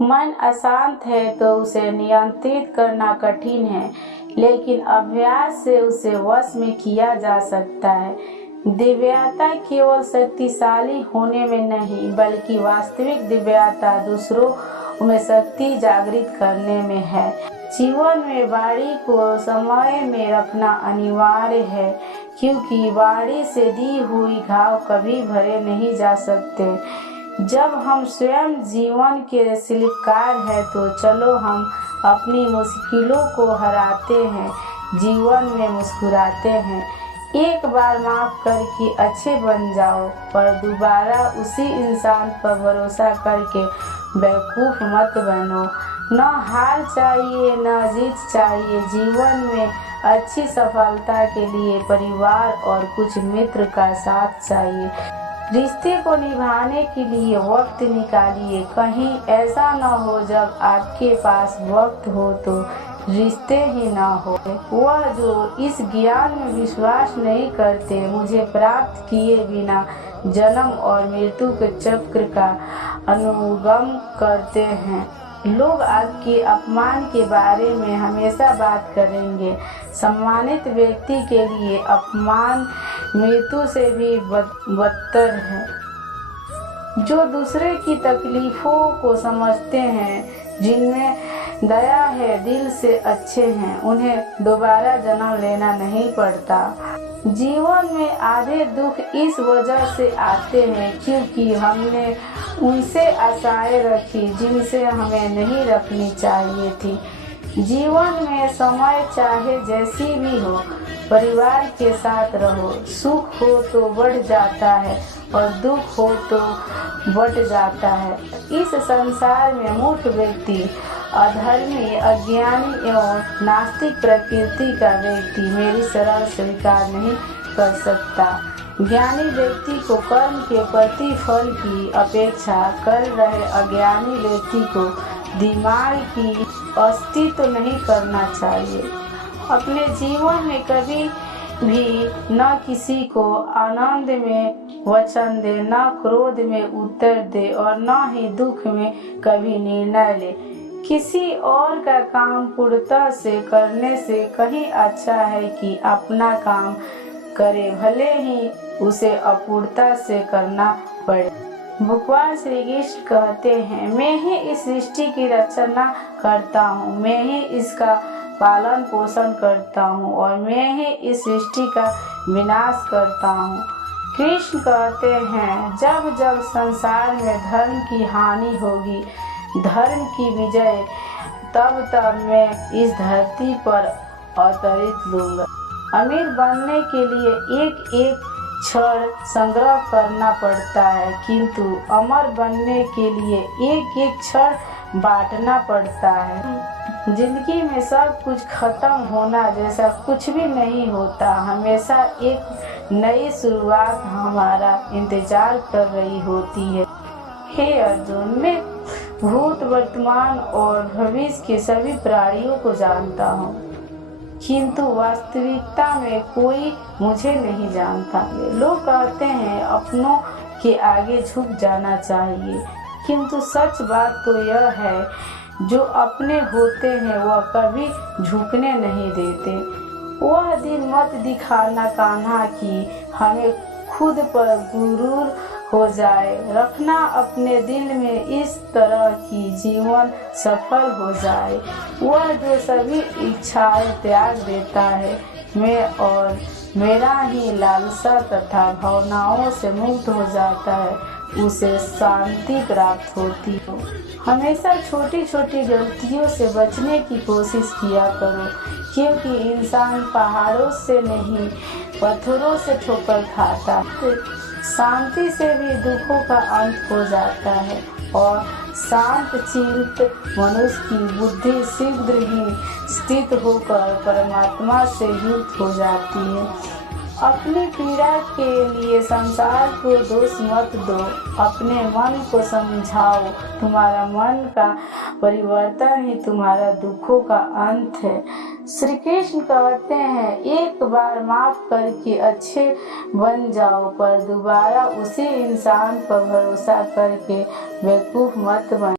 मन अशांत है तो उसे नियंत्रित करना कठिन है, लेकिन अभ्यास से उसे वश में किया जा सकता है। दिव्यता केवल शक्तिशाली होने में नहीं, बल्कि वास्तविक दिव्यता दूसरों में शक्ति जागृत करने में है। जीवन में वाणी को समय में रखना अनिवार्य है, क्योंकि वाणी से दी हुई घाव कभी भरे नहीं जा सकते। जब हम स्वयं जीवन के शिल्पकार हैं, तो चलो हम अपनी मुश्किलों को हराते हैं, जीवन में मुस्कुराते हैं। एक बार माफ करके अच्छे बन जाओ, पर दोबारा उसी इंसान पर भरोसा करके बेवकूफ़ मत बनो। न हार चाहिए न जीत चाहिए। जीवन में अच्छी सफलता के लिए परिवार और कुछ मित्र का साथ चाहिए। रिश्ते को निभाने के लिए वक्त निकालिए। कहीं ऐसा न हो जब आपके पास वक्त हो तो रिश्ते ही ना हो। वह जो इस ज्ञान में विश्वास नहीं करते, मुझे प्राप्त किए बिना जन्म और मृत्यु के चक्र का अनुगम करते हैं। लोग आपके अपमान के बारे में हमेशा बात करेंगे। सम्मानित व्यक्ति के लिए अपमान मृत्यु से भी बदतर है। जो दूसरे की तकलीफों को समझते हैं, जिनमें दया है, दिल से अच्छे हैं, उन्हें दोबारा जन्म लेना नहीं पड़ता। जीवन में आधे दुख इस वजह से आते हैं क्योंकि हमने उनसे आशाएं रखी जिनसे हमें नहीं रखनी चाहिए थी। जीवन में समय चाहे जैसी भी हो, परिवार के साथ रहो। सुख हो तो बढ़ जाता है और दुख हो तो बढ़ जाता है। इस संसार में मूर्ख व्यक्ति, अधर्मी, अज्ञानी एवं नास्तिक प्रकृति का व्यक्ति मेरी शरण स्वीकार नहीं कर सकता। ज्ञानी व्यक्ति को कर्म के प्रतिफल की अपेक्षा कर रहे अज्ञानी व्यक्ति को दिमाग की अस्तित्व नहीं करना चाहिए। अपने जीवन में कभी भी न किसी को आनंद में वचन दे, न क्रोध में उत्तर दे और न ही दुख में कभी निर्णय ले। किसी और का काम पूर्णता से करने से कहीं अच्छा है कि अपना काम करे, भले ही उसे अपूर्णता से करना पड़े। भगवान श्री कृष्ण कहते हैं, मैं ही इस सृष्टि की रचना करता हूँ, मैं ही इसका पालन पोषण करता हूँ और मैं ही इस सृष्टि का विनाश करता हूँ। कृष्ण कहते हैं, जब जब संसार में धर्म की हानि होगी, धर्म की विजय, तब तब मैं इस धरती पर अवतरित लूँगा। अमीर बनने के लिए एक एक क्षण संग्रह करना पड़ता है, किंतु अमर बनने के लिए एक एक क्षण बांटना पड़ता है। जिंदगी में सब कुछ खत्म होना जैसा कुछ भी नहीं होता। हमेशा एक नई शुरुआत हमारा इंतजार कर रही होती है। हे अर्जुन, मैं भूत, वर्तमान और भविष्य के सभी प्राणियों को जानता हूँ, किंतु वास्तविकता में कोई मुझे नहीं जानता। लोग कहते हैं अपनों के आगे झुक जाना चाहिए, किंतु सच बात तो यह है, जो अपने होते हैं वह कभी झुकने नहीं देते। वह दिन मत दिखाना कान्हा कि हमें खुद पर गुरूर हो जाए। रखना अपने दिल में इस तरह की जीवन सफल हो जाए। वह जो सभी इच्छाएं त्याग देता है, मैं और मेरा ही लालसा तथा भावनाओं से मुक्त हो जाता है, उसे शांति प्राप्त होती हो। हमेशा छोटी छोटी गलतियों से बचने की कोशिश किया करो, क्योंकि इंसान पहाड़ों से नहीं पत्थरों से ठोकर खाता है। शांति से भी दुखों का अंत हो जाता है और शांत चित्त मनुष्य की बुद्धि शीघ्र ही स्थित होकर परमात्मा से युक्त हो जाती है। अपनी पीड़ा के लिए संसार को दोष मत दो, अपने मन को समझाओ। तुम्हारा मन का परिवर्तन ही तुम्हारा दुखों का अंत है। श्री कृष्ण कहते हैं, एक बार माफ करके अच्छे बन जाओ, पर दोबारा उसी इंसान पर भरोसा करके बेवकूफ मत बनो।